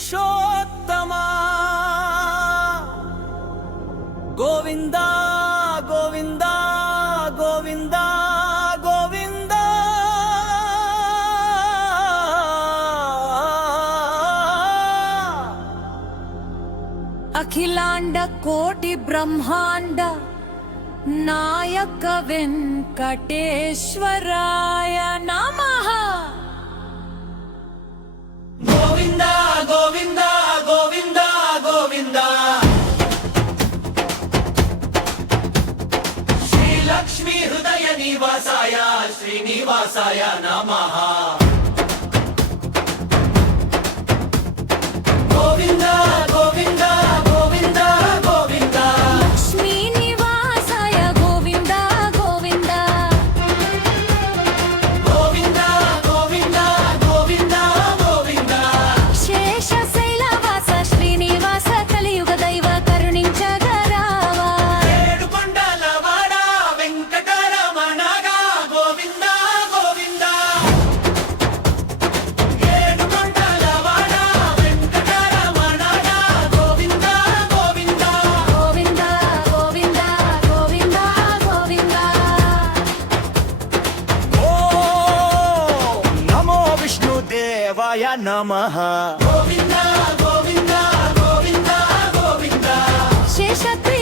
పురుషోత్తమా గోవింద గోవింద గోవింద గోవింద అఖిలాండ కోటి బ్రహ్మాండ నాయక వెంకటేశ్వరాయ నమః. గోవింద గోవింద గోవింద గోవింద శ్రీలక్ష్మీ హృదయ నివాసాయ శ్రీనివాసాయ నమః. గోవింద గోవింద గోవింద గోవింద లక్ష్మీ నివాసాయ గోవింద గోవింద. గోవింద గోవింద గోవింద గోవింద శేషశైలవాస శ్రీనివాస కలియుగ దైవ కరుణించగరావా. ఏడుకొండల వాడ వెంకటరమణగా గోవింద గోవింద ఏడుకొండల వాడ వెంకటరమణగా గోవింద గోవింద గోవింద గోవింద గోవింద గోవింద. ఓం నమో విష్ణుదేవాయ నమః. గోవింద గోవింద గోవింద గోవింద శేషత్రి